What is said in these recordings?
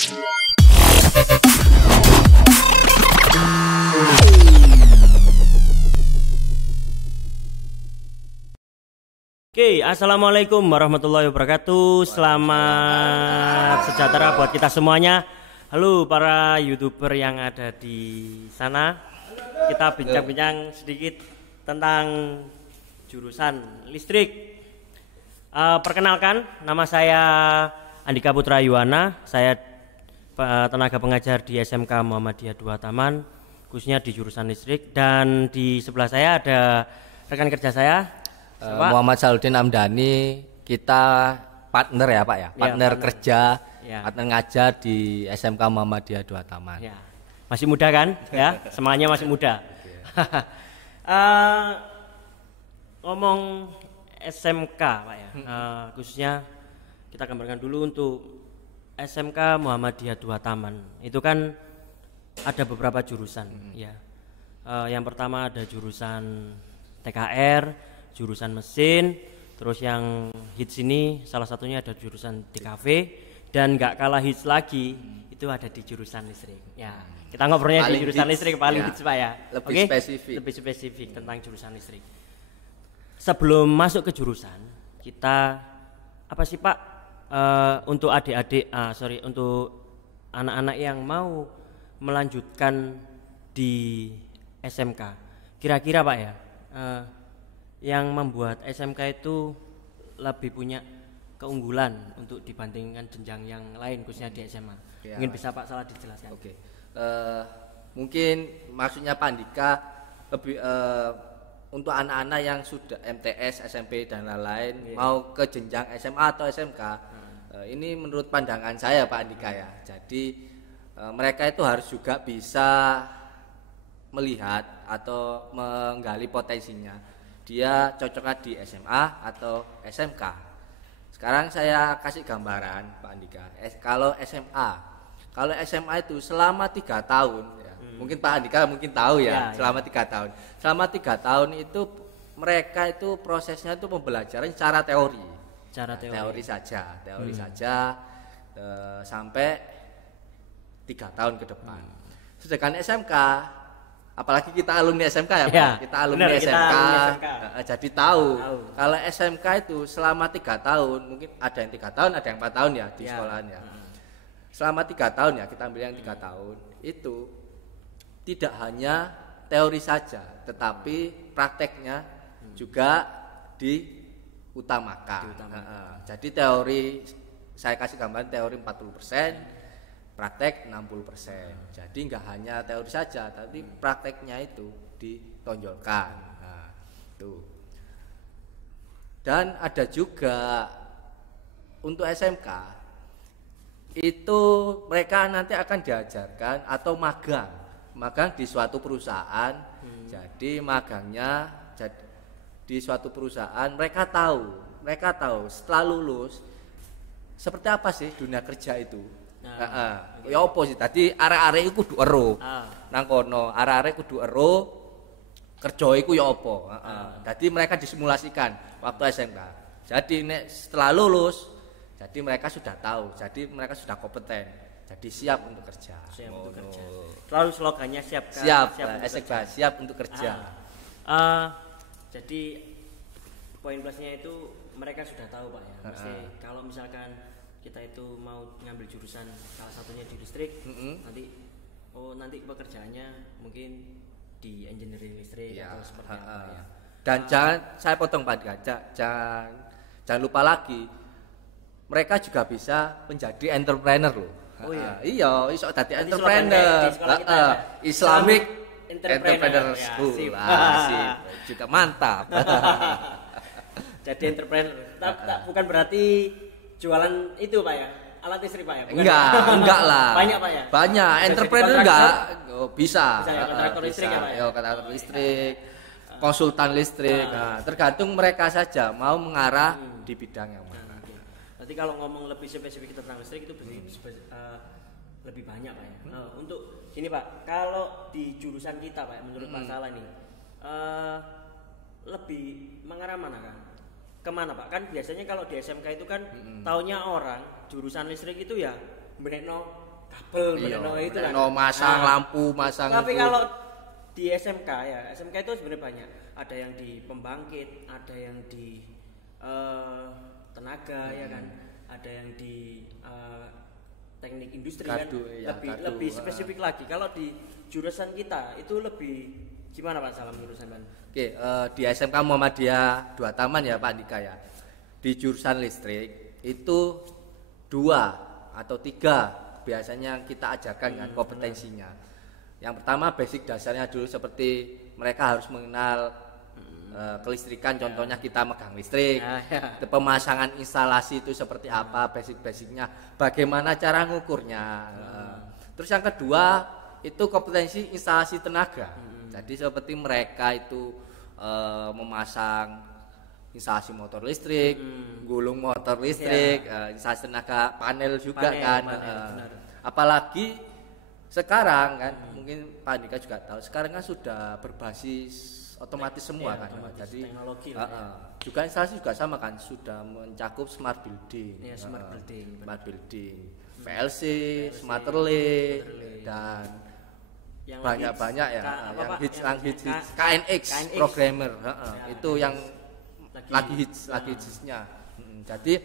Oke, assalamualaikum warahmatullahi wabarakatuh. Selamat sejahtera buat kita semuanya. Halo para YouTuber yang ada di sana. Kita bincang-bincang sedikit tentang jurusan listrik. Perkenalkan, nama saya Andika Putra Yuwana. Saya tenaga pengajar di SMK Muhammadiyah 2 Taman, khususnya di jurusan listrik. Dan di sebelah saya ada rekan kerja saya, Muhammad Saludin Amdani. Kita partner ya Pak ya, partner kerja, partner ngajar di SMK Muhammadiyah 2 Taman. Ya. Masih muda kan? Ya, semuanya masih muda. Ngomong SMK Pak ya, khususnya kita gambarkan dulu untuk SMK Muhammadiyah 2 Taman. Itu kan ada beberapa jurusan ya. Yang pertama ada jurusan TKR, jurusan mesin, terus yang hits ini salah satunya ada jurusan TKV, dan nggak kalah hits lagi itu ada di jurusan listrik. Ya, kita ngobrolnya paling di jurusan hits, listrik paling hits Pak ya. Lebih spesifik. Lebih spesifik tentang jurusan listrik. Sebelum masuk ke jurusan, kita apa sih Pak untuk adik-adik, untuk anak-anak yang mau melanjutkan di SMK, kira-kira Pak ya, yang membuat SMK itu lebih punya keunggulan untuk dibandingkan jenjang yang lain, khususnya di SMA. Ya. Mungkin bisa Pak Salah dijelaskan. Oke. Mungkin maksudnya Pak Andika lebih untuk anak-anak yang sudah MTS, SMP dan lain-lain mau ke jenjang SMA atau SMK. Ini menurut pandangan saya Pak Andika ya. Jadi mereka itu harus juga bisa melihat atau menggali potensinya. Dia cocoknya di SMA atau SMK. Sekarang saya kasih gambaran Pak Andika. Kalau SMA itu selama 3 tahun ya, mungkin Pak Andika mungkin tahu ya, selama 3 tahun. Selama 3 tahun itu mereka itu prosesnya itu pembelajaran secara teori. Teori saja sampai 3 tahun ke depan. Sedangkan SMK, apalagi kita alumni SMK ya Pak. Kita alumni SMK. Jadi tahu kalau SMK itu selama 3 tahun, mungkin ada yang 3 tahun, ada yang 4 tahun ya di sekolahan ya. Selama 3 tahun ya, kita ambil yang 3 tahun itu tidak hanya teori saja, tetapi prakteknya juga diutamakan. Jadi teori, saya kasih gambaran teori 40%, praktek 60%. Jadi nggak hanya teori saja, tapi prakteknya itu ditonjolkan. Nah, itu. Dan ada juga untuk SMK itu mereka nanti akan diajarkan atau magang di suatu perusahaan. Jadi magangnya di suatu perusahaan, mereka tahu setelah lulus seperti apa sih dunia kerja itu. Ya opo sih tadi arek-arek iku kudu ero. Nang kono arek-arek kudu ero kerja iku ya opo. Dadi mereka disimulasikan waktu SMK. Jadi nek setelah lulus, jadi mereka sudah tahu, jadi mereka sudah kompeten. Jadi siap untuk kerja. Untuk kerja. Selalu slogannya siap SMK siap untuk kerja. Jadi poin plusnya itu mereka sudah tahu Pak ya. Mesti kalau misalkan kita itu mau ngambil jurusan salah satunya di listrik, nanti pekerjaannya mungkin di engineering listrik atau seperti apa ya. Dan jangan saya potong Pak, jangan lupa lagi mereka juga bisa menjadi entrepreneur loh. Iya, iso dadi entrepreneur. Islamic Entrepreneur School. Sip. Juga mantap. Jadi entrepreneur, bukan berarti jualan itu Pak ya, alat listrik Pak ya? Enggak lah. Banyak Pak ya? Banyak, entrepreneur enggak bisa. Ya, kontraktor listrik ya Pak ya? Kontraktor listrik, konsultan listrik. Tergantung mereka saja mau mengarah di bidang yang mana. Berarti kalau ngomong lebih spesifik tentang listrik itu lebih banyak Pak ya. Untuk gini Pak, kalau di jurusan kita Pak, menurut Pak Salah nih, lebih mengarah mana kan? Kemana Pak? Kan biasanya kalau di SMK itu kan taunya orang jurusan listrik itu ya berekno kabel, itu kan. Masang lampu, masang. Tapi kalau di SMK ya, SMK itu sebenarnya banyak. Ada yang di pembangkit, ada yang di tenaga ya kan, ada yang di teknik industri Gardu, kan, lebih spesifik lagi. Kalau di jurusan kita itu lebih gimana Pak Salam jurusan Pak? Oke, di SMK Muhammadiyah 2 Taman ya Pak Andika ya. Di jurusan listrik itu 2 atau 3 biasanya kita ajarkan kan kompetensinya. Yang pertama basic dasarnya dulu seperti mereka harus mengenal kelistrikan, contohnya kita megang listrik, pemasangan instalasi itu seperti apa, basic-basicnya, bagaimana cara ngukurnya. Terus yang kedua itu kompetensi instalasi tenaga. Jadi seperti mereka itu memasang instalasi motor listrik, gulung motor listrik, instalasi tenaga panel juga kan. Apalagi sekarang kan, mungkin Pak Andika juga tahu, sekarang kan sudah berbasis otomatis semua kan. Jadi teknologi juga instalasi juga sama kan, sudah mencakup smart building. Smart building, PLC, smart relay dan yang banyak ya, yang hits KNX programmer, itu yang lagi hitsnya. Jadi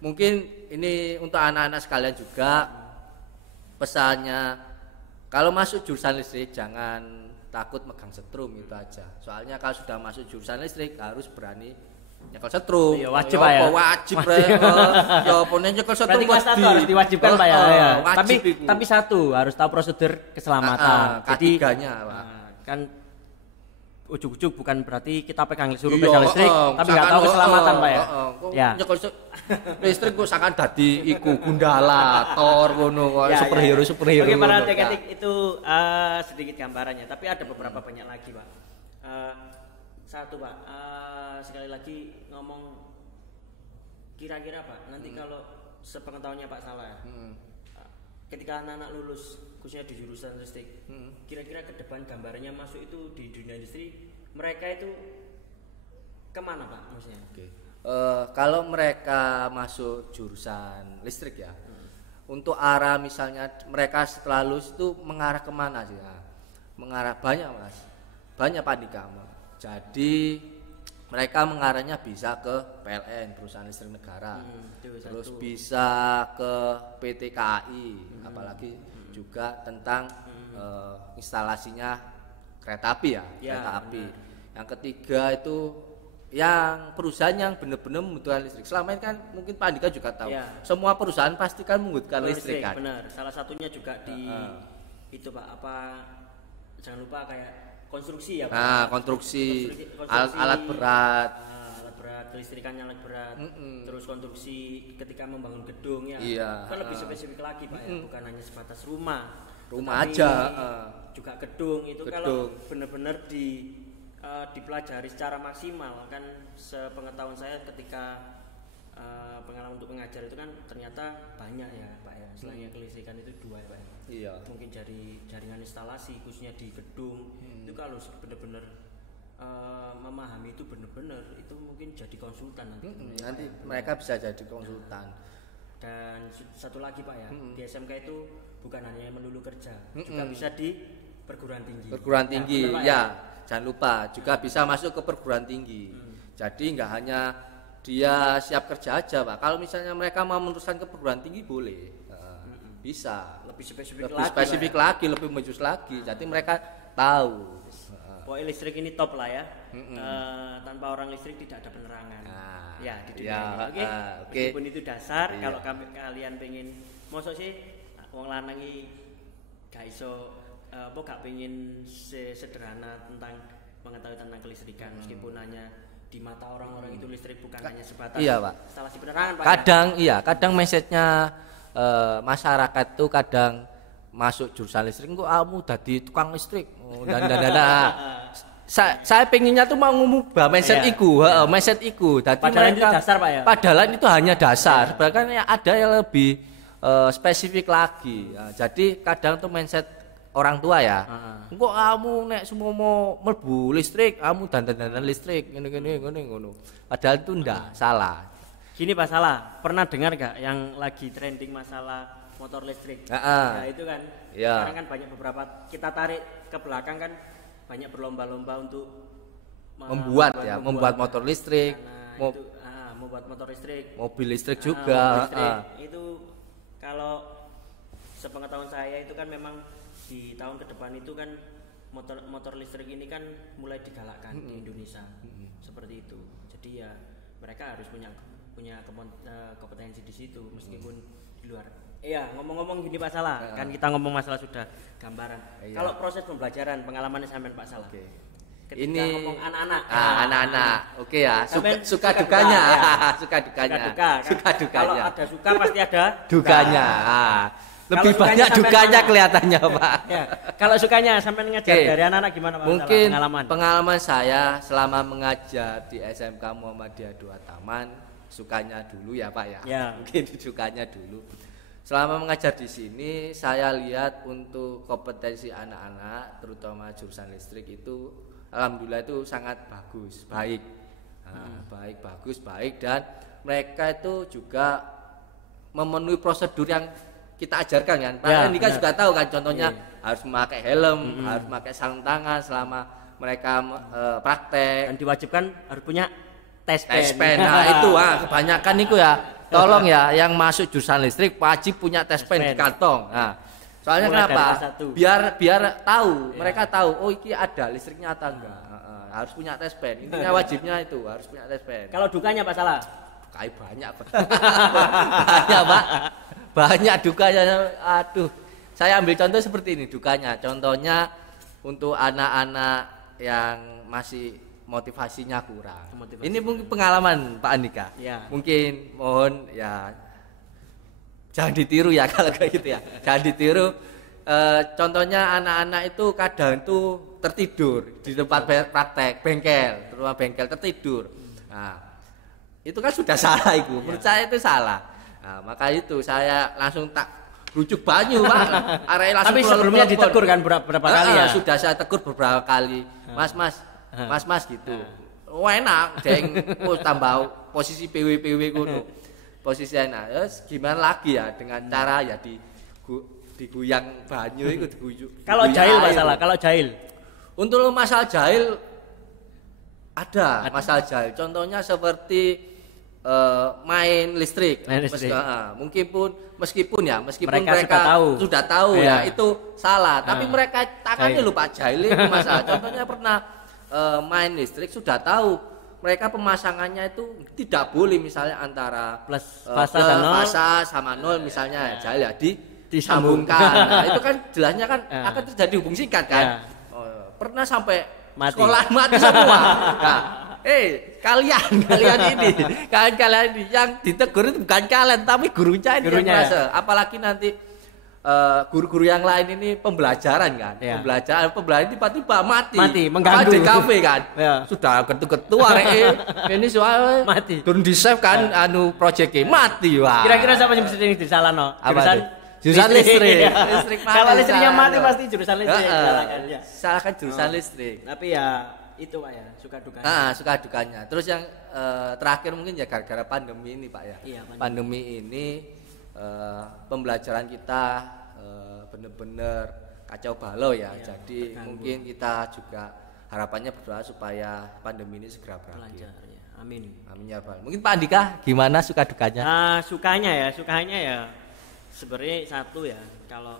mungkin ini untuk anak-anak sekalian juga pesannya, kalau masuk jurusan listrik jangan takut megang setrum itu aja. Soalnya kalau sudah masuk jurusan listrik harus berani nyekel setrum. Iya, wajib Pak ya. Wajib ya pone nyekel setrum harus diwajibkan Pak ya. Tapi satu harus tahu prosedur keselamatan. Jadi Pak. Kan ujuk-ujuk bukan berarti kita pegang suruh pegang listrik tapi nggak tahu keselamatan Pak ya. Ya. Nyekel listrik kok sakan dadi iku Gundala, Thor ngono, superhero. Oke, para teknik itu sedikit gambarannya, tapi ada beberapa banyak lagi Pak. Satu Pak, sekali lagi ngomong kira-kira Pak, nanti kalau sepengetahuannya Pak Salah ya, ketika anak-anak lulus khususnya di jurusan listrik, kira-kira ke depan gambarannya masuk itu di dunia industri, mereka itu kemana Pak maksudnya? Kalau mereka masuk jurusan listrik ya, untuk arah misalnya mereka setelah lulus itu mengarah kemana sih? Mengarah banyak Mas, banyak Pak Andika. Jadi mereka mengarahnya bisa ke PLN, perusahaan listrik negara, terus bisa ke PT KAI, apalagi juga tentang instalasinya kereta api kereta api. Yang ketiga itu yang perusahaan yang benar-benar membutuhkan listrik. Selama ini kan mungkin Pak Andika juga tahu, semua perusahaan pasti kan membutuhkan listrik kan. Benar. Salah satunya juga di itu Pak, jangan lupa kayak konstruksi ya Pak. Konstruksi alat berat. Alat berat, kelistrikannya alat berat. Terus konstruksi ketika membangun gedung ya. Kan lebih spesifik lagi Pak ya, bukan hanya sebatas rumah aja. Juga gedung itu kalau benar-benar dipelajari secara maksimal kan, sepengetahuan saya ketika pengalaman untuk mengajar itu kan ternyata banyak ya Pak ya. Selain kelistrikan itu 2 ya Pak. Mungkin dari jaringan instalasi khususnya di gedung itu kalau benar-benar memahami itu benar-benar itu mungkin jadi konsultan nanti mereka bisa jadi konsultan. Dan satu lagi Pak ya, di SMK itu bukan hanya melulu kerja, juga bisa di perguruan tinggi ya. Jangan lupa juga bisa masuk ke perguruan tinggi. Jadi nggak hanya dia siap kerja aja Pak. Kalau misalnya mereka mau meneruskan ke perguruan tinggi boleh, bisa. Lebih spesifik lagi, lebih majus lagi. Jadi mereka tahu. Pokoknya listrik ini top lah ya. Tanpa orang listrik tidak ada penerangan. Ya di dunia ini. Oke. Meskipun itu dasar. Kalau kalian pengen, mosok sih wong lanang iki gak iso gak pengen sederhana tentang mengetahui tentang kelistrikan, meskipun hanya di mata orang-orang itu listrik bukan hanya sebatas instalasi penerangan Pak. Kadang message-nya masyarakat tuh kadang masuk jurusan listrik kok kamu dadi tukang listrik. Saya pengennya tuh mau ngubah mindset iku, mindset iku. Padahal itu dasar Pak ya. Padahal itu hanya dasar, bahkan ada yang lebih spesifik lagi. Jadi kadang tuh mindset orang tua ya. Kok kamu nek semua mau mlebu listrik, kamu dandan listrik ngono. Padahal itu ndak salah. Gini Pak Salah, pernah dengar gak yang lagi trending masalah motor listrik. Nah, itu kan ya. sekarang kan banyak beberapa, kita tarik ke belakang kan banyak berlomba-lomba untuk membuat motor listrik, membuat motor listrik, mobil listrik juga. Itu kalau sepengetahuan saya itu kan memang di tahun ke depan itu kan motor listrik ini kan mulai digalakkan di Indonesia. Seperti itu. Jadi ya mereka harus punya kompetensi di situ meskipun di luar. Iya, ngomong-ngomong gini Pak Salah, kan kita ngomong masalah sudah gambaran. Kalau proses pembelajaran, pengalamannya sampean Pak Salah. Ketika ini ngomong anak-anak. Anak-anak. Oke ya, suka dukanya. Suka dukanya. Suka dukanya. Kalau ada suka pasti ada dukanya. Lebih banyak dukanya kelihatannya, Pak. Ya, kalau sukanya sampean ngajar dari anak-anak gimana Pak? Mungkin pengalaman saya selama mengajar di SMK Muhammadiyah 2 Taman, sukanya dulu ya Pak ya. Mungkin sukanya dulu. Selama mengajar di sini saya lihat untuk kompetensi anak-anak terutama jurusan listrik itu alhamdulillah itu sangat baik. Baik dan mereka itu juga memenuhi prosedur yang kita ajarkan kan. Pak Andika juga tahu kan, contohnya harus memakai helm, harus memakai sarung tangan selama mereka praktek, dan diwajibkan harus punya tes pen. Nah, itu kebanyakan itu ya. Tolong ya, yang masuk jurusan listrik wajib punya tes pen di kantong. Nah, soalnya kenapa? Biar tahu, mereka tahu oh iki ada listriknya atau enggak. Harus punya tes pen. Intinya wajibnya itu harus punya tes pen. Kalau dukanya Pak Salah? Kayak banyak, Pak. Banyak, Pak. Banyak dukanya. Aduh. Saya ambil contoh seperti ini dukanya. Contohnya untuk anak-anak yang masih motivasinya kurang. Ini mungkin pengalaman Pak Andika. Mungkin mohon ya jangan ditiru ya kalau kayak gitu ya. Jangan ditiru. Contohnya anak-anak itu kadang itu tertidur di tempat praktek bengkel, terutama bengkel tertidur. Nah, itu kan sudah salah itu. Menurut saya itu salah. Nah, maka itu saya langsung tak rujuk banyu Pak. Tapi sebelumnya ditegur kan berapa kali ya? Sudah saya tegur beberapa kali. Mas gitu. Enak, deng, tambah posisi PW ngono. Posisi enak. Terus gimana lagi ya dengan cara ya diguyang banyu itu diguyuk. Kalau jahil Pak Salah, kalau jahil. Untuk masalah jahil ada masalah jahil. Contohnya seperti main listrik. Meskipun mereka sudah tahu ya itu salah, tapi mereka tangannya lupa jahil itu masalah. Contohnya pernah main listrik sudah tahu mereka pemasangannya itu tidak boleh misalnya antara fasa sama nol misalnya jahil ya disambungkan. Nah, itu kan jelasnya kan akan terjadi hubung singkat kan. Pernah sampai sekolah mati semua. Nah, kalian ini yang ditegur itu bukan kalian tapi gurunya yang merasa. Apalagi nanti guru-guru yang lain ini pembelajaran kan. Pembelajaran tiba-tiba mati mengganggu di kafe kan. Sudah ketu-ketu ini soal mati. Turun di save kan proyeknya mati wah. Kira-kira siapa yang mesti disalahno? Jurusan listrik. Kalau listriknya mati pasti jurusan listrik. Salahkan jurusan listrik. Tapi ya itu Pak ya, suka dukanya. Suka dukanya. Terus yang terakhir mungkin ya gara-gara pandemi ini Pak ya. Pandemi ini pembelajaran kita benar-benar kacau balau ya. Jadi mungkin kita juga harapannya berdoa supaya pandemi ini segera berakhir. Amin. Amin ya Pak. Mungkin Pak Andika gimana suka dukanya? Sukanya ya sebenarnya satu ya, kalau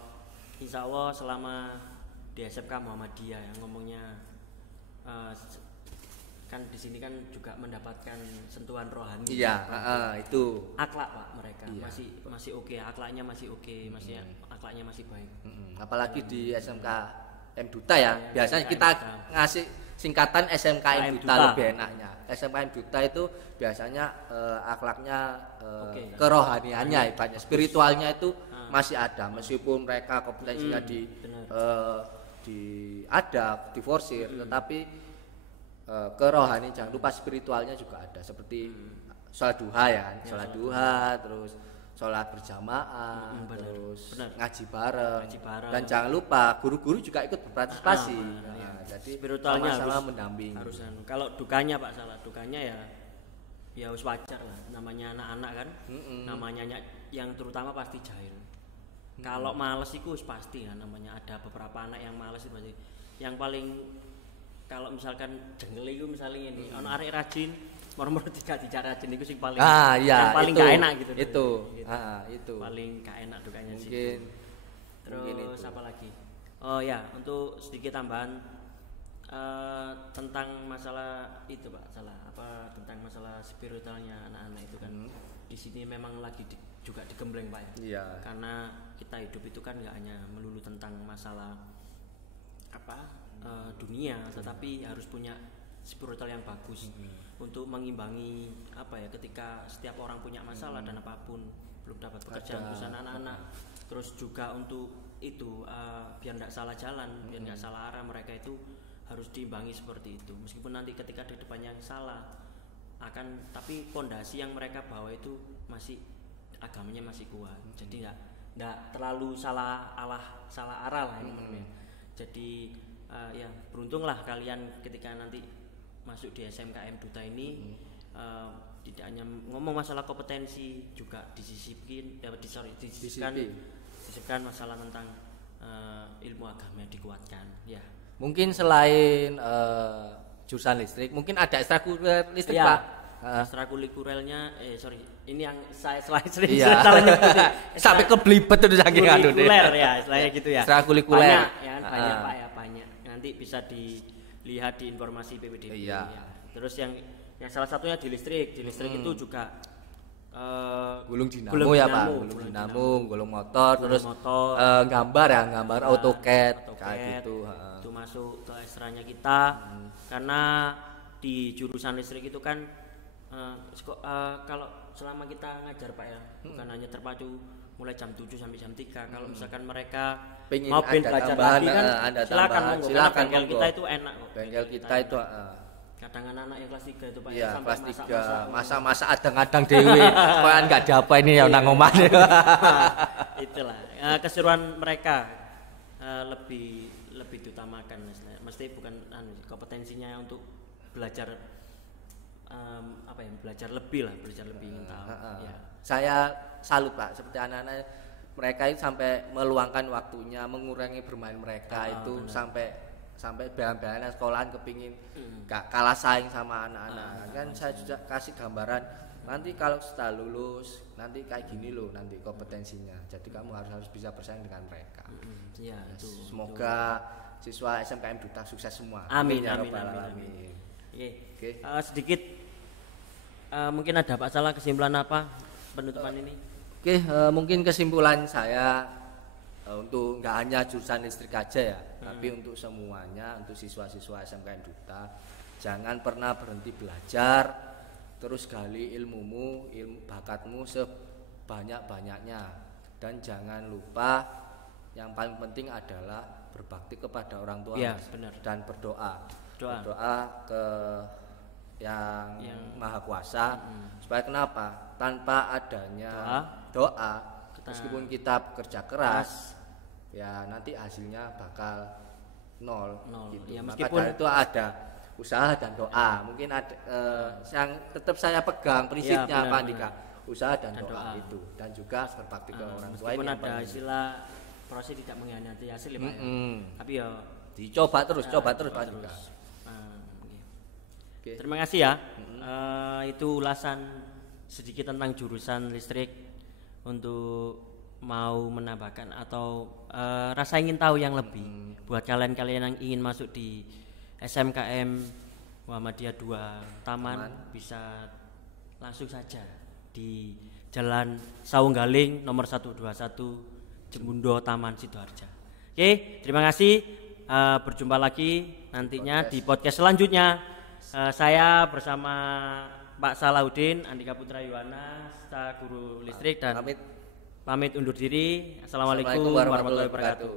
insya Allah selama di SMK Muhammadiyah yang ngomongnya kan di sini kan juga mendapatkan sentuhan rohani. Itu akhlak Pak mereka masih oke, akhlaknya masih oke, akhlaknya masih baik. Apalagi di SMK M Duta ya, biasanya kita ngasih singkatan SMK M Duta lebih enaknya. SMK M Duta itu biasanya akhlaknya kerohaniannya ibaratnya spiritualnya itu masih ada meskipun mereka kompetensinya diforsir tetapi kerohanian jangan lupa spiritualnya juga ada seperti sholat duha ya, sholat duha terus sholat berjamaah terus ngaji bareng dan jangan lupa guru-guru juga ikut berpartisipasi. Jadi spiritualnya sama mendampingi. Kalau dukanya Pak Salah, dukanya ya wajar lah, namanya anak-anak kan, namanya yang terutama pasti jahil. Kalau males itu pasti ya, namanya ada beberapa anak yang males itu pasti. Yang paling kalau misalkan jengkel itu misalnya ini ono arek rajin moro-moro dicara rajin itu sing paling yang paling itu, gak enak gitu. Itu. Gitu. Itu. Paling gak enak dukanya sih. Mungkin Terus apa lagi? Oh ya, untuk sedikit tambahan tentang masalah itu Pak, tentang masalah spiritualnya anak-anak itu kan. Di sini memang lagi juga digembleng Pak ya. Iya. Karena kita hidup itu kan nggak hanya melulu tentang masalah dunia, tetapi harus punya spiritual yang bagus untuk mengimbangi ketika setiap orang punya masalah dan apapun belum dapat pekerjaan khusus anak-anak, terus juga untuk itu biar nggak salah jalan, biar nggak salah arah, mereka itu harus diimbangi seperti itu. Meskipun nanti ketika di depannya yang salah tapi pondasi yang mereka bawa itu masih agamanya masih kuat, jadi nggak terlalu salah arah lah ini. Jadi ya beruntunglah kalian ketika nanti masuk di SMKM Duta ini, tidak hanya ngomong masalah kompetensi, juga disisipkan masalah tentang ilmu agama dikuatkan ya. Mungkin selain jurusan listrik, mungkin ada ekstrakurikuler listrik ya, Pak. Ekstrakurikulernya ini yang saya sering iya. salah nyebutin. Sampai kebelibet tuh saking anu deh. Kurikuler ya, istilahnya gitu ya. Ekstrakurikuler. Banyak Pak ya, banyak. Nanti bisa dilihat di informasi PPDB. Iya. Ya. Terus yang salah satunya di listrik itu juga gulung dinamo ya Pak, gulung dinamo, gulung motor, terus gambar AutoCAD kayak gitu. Itu masuk ke ekstranya kita karena di jurusan listrik itu kan kalau selama kita ngajar Pak ya, bukan hanya terpacu mulai jam 7 sampai jam 3. Kalau misalkan mereka pengen mau belajar lagi kan silakan bengkel kita itu enak kok. Bengkel kita itu kadang anak yang kelas 3 itu Pak iya, sampai kelas 3 masa adang-adang dewe kan enggak ada apa ini ya nang omah. Itulah keseruan mereka lebih diutamakan, mesti bukan kompetensinya untuk belajar belajar lebih ingin tahu ya. Saya salut Pak, seperti anak-anak mereka itu sampai meluangkan waktunya, mengurangi bermain mereka itu benar. sampai belan-belanan sekolahan kepingin gak kalah saing sama anak-anak. Kan saya juga kasih gambaran nanti kalau setelah lulus nanti kayak gini loh nanti kompetensinya. Jadi kamu harus bisa bersaing dengan mereka. Ya, semoga siswa SMKM Duta sukses semua. Amin ya amin. Oke. Sedikit mungkin ada Pak Salah kesimpulan apa penutupan ini? Oke, mungkin kesimpulan saya untuk nggak hanya jurusan listrik aja ya, tapi untuk semuanya, untuk siswa-siswa SMKM Duta, jangan pernah berhenti belajar, terus gali ilmu bakatmu sebanyak-banyaknya, dan jangan lupa yang paling penting adalah berbakti kepada orang tua ya, dan berdoa ke yang Maha Kuasa. Supaya kenapa? Tanpa adanya doa meskipun kita bekerja keras ya nanti hasilnya bakal nol gitu. Ya, maka dari itu ada usaha dan doa. Mungkin ada yang tetap saya pegang prinsipnya Pak Andika, usaha dan doa itu, dan juga berbakti ke orang tua. Meskipun ada istilah proses tidak mengkhianati hasil ya Pak ya. Tapi ya dicoba terus Pak Andika. Okay. Terima kasih ya. Itu ulasan sedikit tentang jurusan listrik. Untuk mau menambahkan atau rasa ingin tahu yang lebih buat kalian yang ingin masuk di SMKM Muhammadiyah 2 Taman, bisa langsung saja di Jalan Saunggaling nomor 121 Jemundo Taman Sidoarjo. Oke, terima kasih. Berjumpa lagi nantinya di podcast selanjutnya. Saya bersama Pak Salahuddin Andika Putra Yuwana, staf guru listrik, dan pamit undur diri. Assalamualaikum warahmatullahi wabarakatuh.